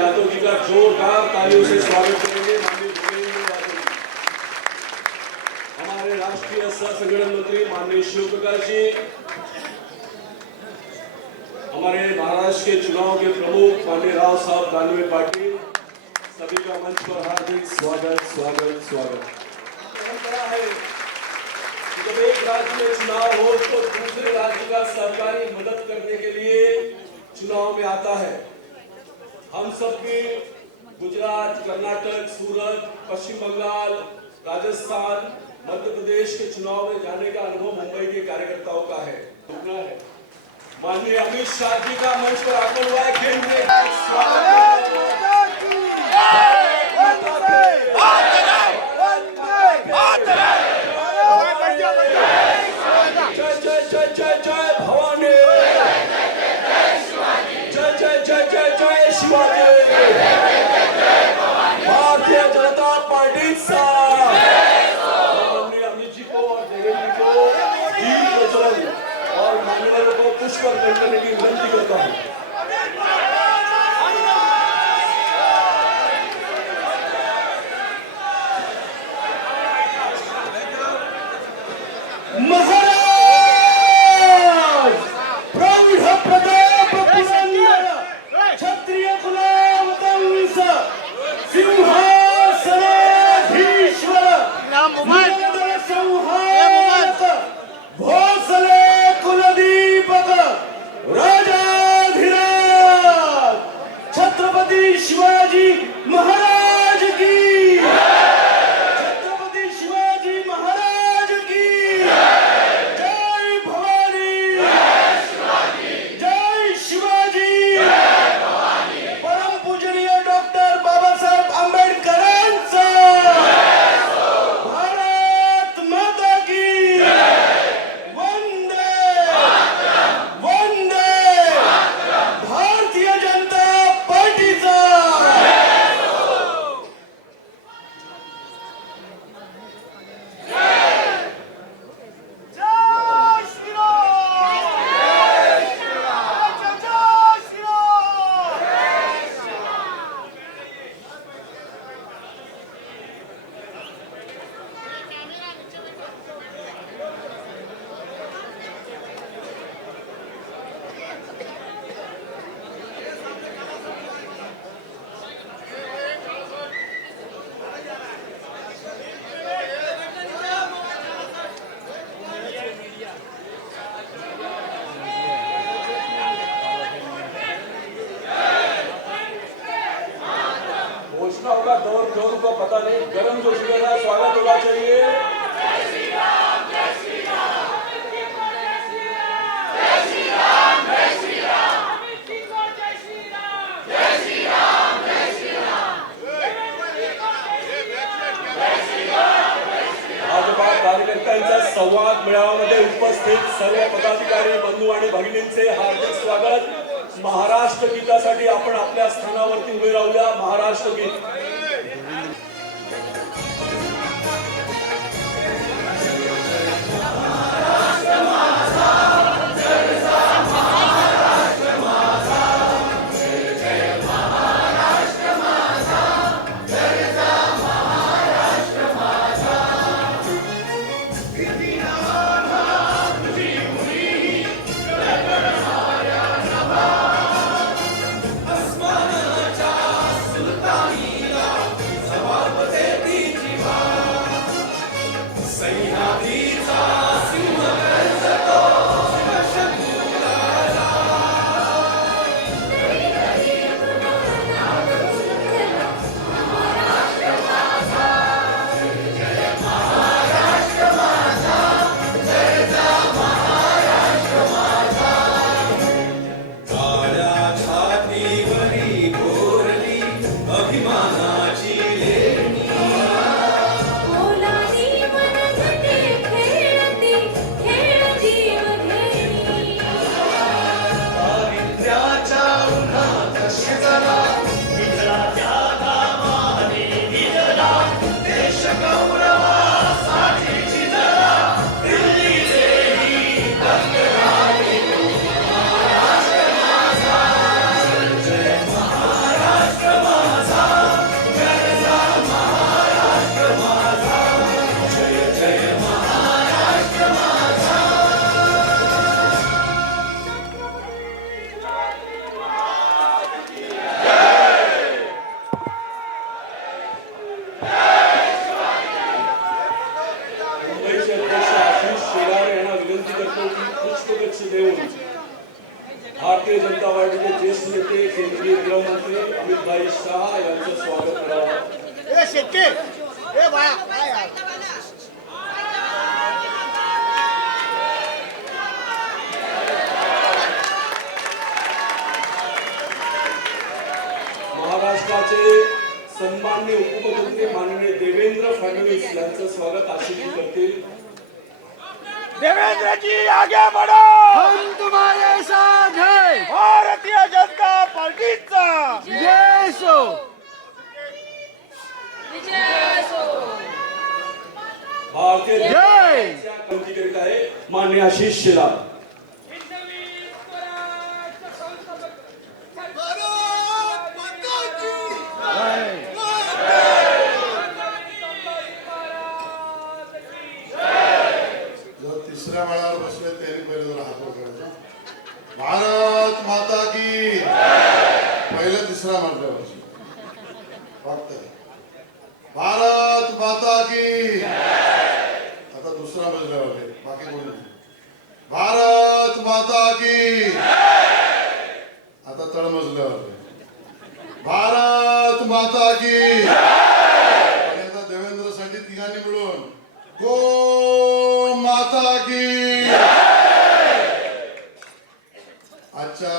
यादव जी का जोरदार तालियों से स्वागत करेंगे। हमारे राष्ट्रीय सह संगठन मंत्री माननीय शिव प्रकाश जी, हमारे महाराष्ट्र के चुनाव के प्रमुख माननीय राव साहब दानवे पाटिल, सभी का मंच पर हार्दिक स्वागत स्वागत स्वागत। परंपरा है कि जब एक राज्य में चुनाव हो तो दूसरे राज्य का सरकारी मदद करने के लिए चुनाव में आता है। हम सब भी गुजरात, कर्नाटक, सूरत, पश्चिम बंगाल, राजस्थान, मध्य प्रदेश के चुनाव में जाने का अनुभव मुंबई के कार्यकर्ताओं का है। माननीय अमित शाह जी का मंच पर आगमन हुआ है। केंद्रीय भारतीय जनता पार्टी माननीय अमित जी को और देवेंद्र जी को दीप प्रज्वलन और मान्यवरों को पुष्प अर्पण करने की विनती करता हूँ। छत्रपति शिवाजी महाराज की, छत्रपति शिवाजी महाराज की जय भवानी, जय शिवाजी, परम पूजनीय डॉक्टर बाबासाहेब आंबेडकरांचा भारत माता की वंदे वंदे भारतीय जनता पार्टीचा। घोषणा होगा जोर को पता नहीं, गर्म जोश का स्वागत होना चाहिए। भाजपा कार्यकर्त्यांच्या संवाद मेळाव्यामध्ये उपस्थित सर्व पदाधिकारी बंधू आणि भगिनींचे हार्दिक स्वागत। महाराष्ट्र गीतासाठी आपण आपल्या स्थानावरती उभे राहूया। महाराष्ट्र गीत। अभिमान पुष्पगुच्छ देऊन भारतीय जनता पार्टीचे ज्येष्ठ नेते केंद्रीय गृहमंत्री अमित भाई शाह यांचं स्वागत करावं. महाराष्ट्राचे सन्माननीय उपमुख्यमंत्री माननीय देवेंद्र फडणवीस यांचं स्वागत आशिषजी करतील. देवेंद्र जी आगे बढ़ो, हम तुम्हारे साथ हैं. भारतीय जनता पार्टीचा जय सो. भारतीय जय. जनता करीत आहे माननीय आशिष शेलार. तिसऱ्या माळ्यावर बसले त्यांनी पहिले जरा हात वर करायचा. भारत माता की पहिल्या तिसऱ्या मजल्यावर बसले फक्त भारत माता की. आता दुसऱ्या मजल्यावर आहे, बाकी कोणी नाही. भारत माता की. आता तळ मजल्यावर आहे. भारत माता की. आणि आता देवेंद्र साठी तिघांनी मिळून गो माता की. आजच्या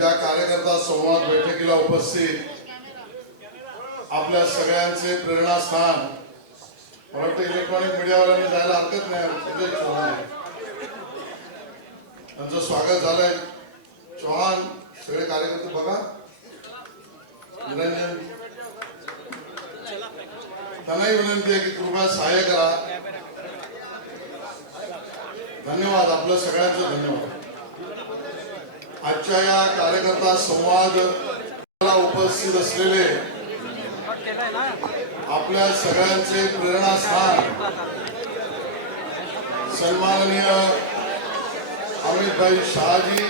या कार्यकर्ता संवाद बैठकीला उपस्थित आपल्या सगळ्यांचे प्रेरणास्थान, मला वाटतं इलेक्ट्रॉनिक मीडियावाल्यांनी जायला हरकत नाही, संजय चव्हाण त्यांचं स्वागत झालंय. चव्हाण सगळे कार्यकर्ते बघा, निरंजन त्यांनाही विनंती आहे की कृपया सहाय्य करा. धन्यवाद, आपलं सगळ्यांचं धन्यवाद. आजच्या या कार्यकर्ता संवादाला उपस्थित असलेले आपल्या सगळ्यांचे प्रेरणास्थान सन्माननीय अमितभाई शहाजी.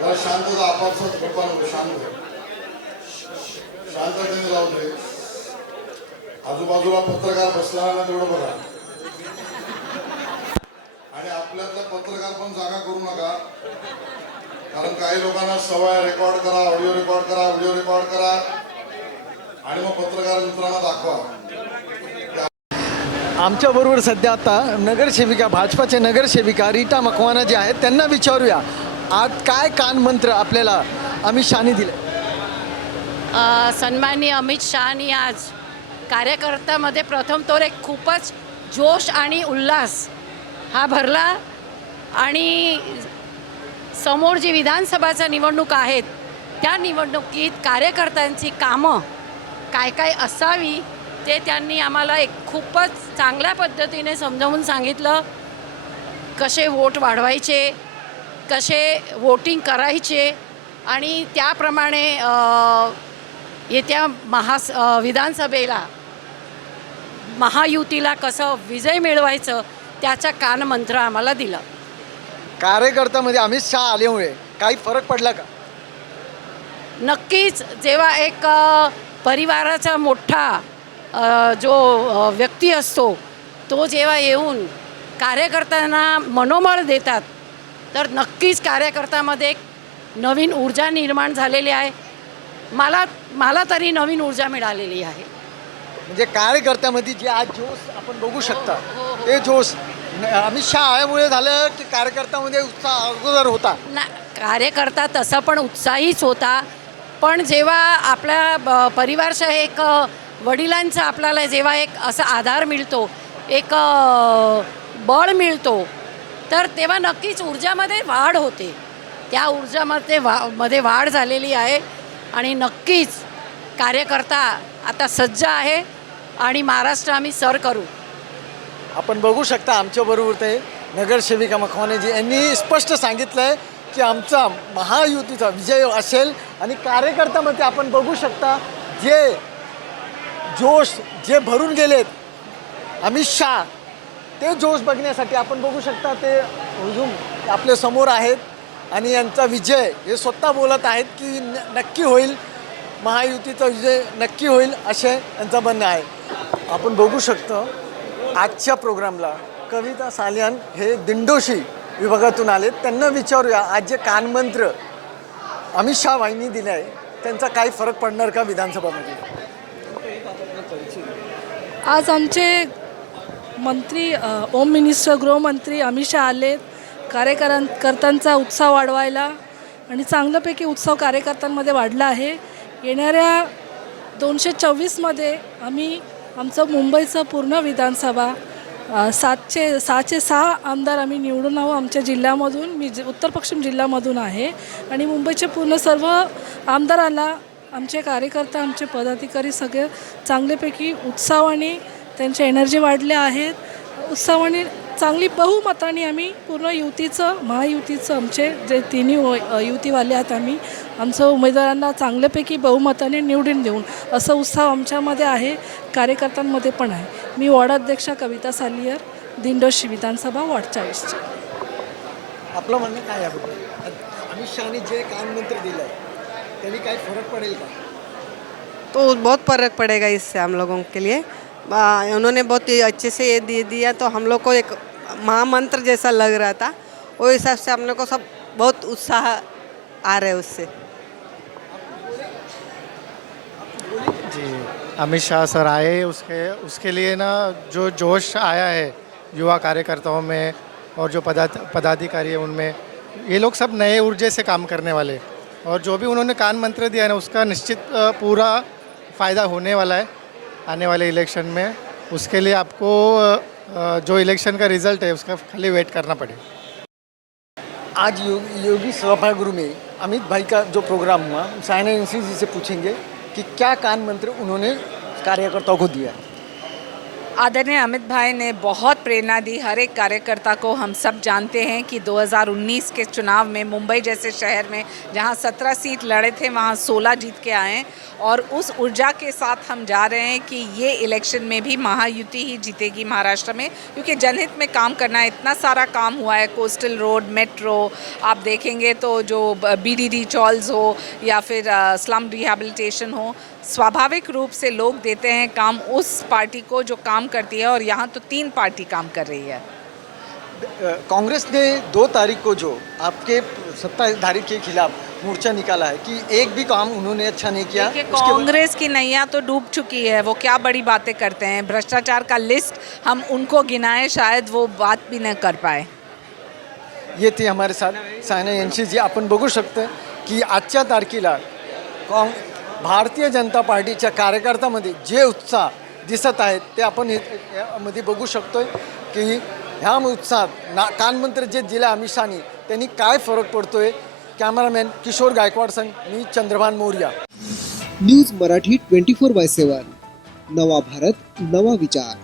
जरा शांतता, आपापसात गप्पा नको, शांततेने जाऊ दे. आजूबाजूला पत्रकार बसला ना तेवढं बघा, आणि आपल्यातला पत्रकार पण जागा करू नका, कारण काही लोकांना सवय रेकॉर्ड करा, ऑडिओ रेकॉर्ड करा, व्हिडिओ रेकॉर्ड करा आणि मग पत्रकार मित्रांना दाखवा. आमच्या बरोबर सध्या आता नगरसेविका, भाजपाचे नगरसेविका रीटा मकवाना जे आहेत त्यांना विचारूया आज काय कानमंत्र आपल्याला अमित शहानी दिले. सन्माननीय अमित शहानी आज कार्यकर्त्यामध्ये प्रथम तर एक खूपच जोश आणि उल्हास हा भरला, आणि समोर जी विधानसभाच्या निवडणुका आहेत त्या निवडणुकीत कार्यकर्त्यांची कामं काय काय असावी ते त्यांनी आम्हाला एक खूपच चांगल्या पद्धतीने समजावून सांगितलं. कसे वोट वाढवायचे, कसे वोटिंग करायचे, आणि त्याप्रमाणे येत्या विधानसभेला महायुतीला कसं विजय मिळवायचं त्याचा कानमंत्र आम्हाला दिला. कार्यकर्त्यामध्ये अमित शहा आल्यामुळे काही फरक पडला का? नक्कीच. जेव्हा एक परिवाराचा मोठा जो व्यक्ती असतो तो जेव्हा येऊन कार्यकर्त्यांना मनोबळ देतात तर नक्कीच कार्यकर्त्यामध्ये एक नवीन ऊर्जा निर्माण झालेली आहे. मला तरी नवीन ऊर्जा मिळालेली आहे. म्हणजे कार्यकर्त्यामध्ये जे आज जोश आपण बघू शकता ते जोश अमित शहा आल्यामुळे झालं की कार्यकर्त्यामध्ये उत्साह अगोदर होता ना? कार्यकर्ता तसा पण उत्साहीच होता, पण जेव्हा आपल्या परिवारच्या एक वडिलांचा आपल्याला जेव्हा एक असा आधार मिळतो, एक बळ मिळतो, तर तेव्हा नक्कीच ऊर्जामध्ये वाढ होते. त्या ऊर्जामध्ये वाढ झालेली आहे, आणि नक्कीच कार्यकर्ता आता सज्ज आहे आणि महाराष्ट्र आम्ही सर करू. आपण बघू शकता आमच्याबरोबर ते नगरसेविका मकवानेजी यांनी स्पष्ट सांगितलं आहे की आमचा महायुतीचा विजय असेल, आणि कार्यकर्त्यामध्ये आपण बघू शकता जे जोश जे भरून गेलेत अमित शहा, ते जोश बघण्यासाठी आपण बघू शकता ते अजून आपल्या समोर आहेत, आणि यांचा विजय हे स्वतः बोलत आहेत की नक्की होईल, महायुतीचा विजय नक्की होईल असे यांचं म्हणणं आहे. आपण बघू शकतो आजच्या प्रोग्रामला कविता सालियान हे दिंडोशी विभागातून आले. त्यांना विचारूया आज जे कानमंत्र अमित शाह वाहिनी दिले आहे त्यांचा काही फरक पडणार का विधानसभामध्ये. आज आमचे मंत्री होम मिनिस्टर गृहमंत्री अमित शाह आले कार्यकर्त्यांचा उत्साह वाढवायला आणि चांगल्यापैकी उत्सव कार्यकर्त्यांमध्ये वाढला आहे. येणाऱ्या 224मध्ये आम्ही आमचं मुंबईचं पूर्ण विधानसभा 606 आमदार आम्ही निवडून आहोत आमच्या जिल्ह्यामधून. मी उत्तर पश्चिम जिल्ह्यामधून आहे आणि मुंबईचे पूर्ण सर्व आमदारांना आमचे कार्यकर्ते आमचे पदाधिकारी सगळे चांगल्यापैकी उत्साहाने त्यांचे एनर्जी वाढले आहेत. उत्साहाने चांगली बहुमताने आम्ही पूर्ण युतीचं महायुतीचं आमचे जे तिन्ही युतीवाले आहेत आम्ही आमचं उमेदवारांना चांगल्यापैकी बहुमताने निवडून देऊन असं उत्साह आमच्यामध्ये आहे, कार्यकर्त्यांमध्ये पण आहे. मी वॉर्डाध्यक्षा कविता सालियर, दिंडोशी विधानसभा वॉर्ड 40. आपलं म्हणणं काय आहे अमित शहाने जे कानमंत्र दिलं आहे त्यांनी काही फरक पडेल का. तो बहुत फ़र्क पड़ेगा इससे हम लोगों के लिए. उन्होंने बहुत ही अच्छे से ये दे दिया तो हम लोग को एक महामंत्र जैसा लग रहा था. वो हिसाब से हम लोग को सब बहुत उत्साह आ रहा है उससे. जी अमित शाह सर आए उसके लिए ना जो जोश आया है युवा कार्यकर्ताओं में और जो पदाधिकारी है उनमें, ये लोग सब नए ऊर्जे से काम करने वाले और जो भी उन्होंने कान मंत्र दिया है ना उसका निश्चित पूरा फ़ायदा होने वाला है आने वाले इलेक्शन में. उसके लिए आपको जो इलेक्शन का रिज़ल्ट है उसका खाली वेट करना पड़ेगा. आज योगी सभागृह में अमित भाई का जो प्रोग्राम हुआ, साइना एनसी जी से पूछेंगे कि क्या कान मंत्र उन्होंने कार्यकर्ताओं को दिया. आदरणीय अमित भाई ने बहुत प्रेरणा दी हर एक कार्यकर्ता को. हम सब जानते हैं कि 2019 के चुनाव में मुंबई जैसे शहर में जहां 17 सीट लड़े थे वहां 16 जीत के आए और उस ऊर्जा के साथ हम जा रहे हैं कि ये इलेक्शन में भी महायुति ही जीतेगी महाराष्ट्र में, क्योंकि जनहित में काम करना है. इतना सारा काम हुआ है, कोस्टल रोड, मेट्रो, आप देखेंगे तो जो BDD चॉल्स हो या फिर स्लम रिहैबिलिटेशन हो, स्वाभाविक रूप से लोग देते हैं काम उस पार्टी को जो काम करती है और यहाँ तो 3 पार्टी काम कर रही है. कांग्रेस ने 2 तारीख को जो आपके सत्ताधारी के खिलाफ मोर्चा निकाला है कि एक भी काम उन्होंने अच्छा नहीं किया. कांग्रेस की नैया तो डूब चुकी है. वो क्या बड़ी बातें करते हैं. भ्रष्टाचार का लिस्ट हम उनको गिनाएं शायद वो बात भी न कर पाए. ये थे हमारे साथ सायना यांशी जी. आपण बघू शकतो की आजच्या तारखेला भारतीय जनता पार्टीच्या कार्यकर्त्यामध्ये जे उत्साह दिसत आहेत ते आपण मध्ये बघू शकतो की ह्या उत्साहात कानमंत्र जे दिलं अमित शहानी त्यांनी काय फरक पडतोय. कॅमेरामॅन किशोर गायकवाड संग मी चंद्रभान मोर्या. न्यूज मराठी 24/7. नवा भारत नवा विचार.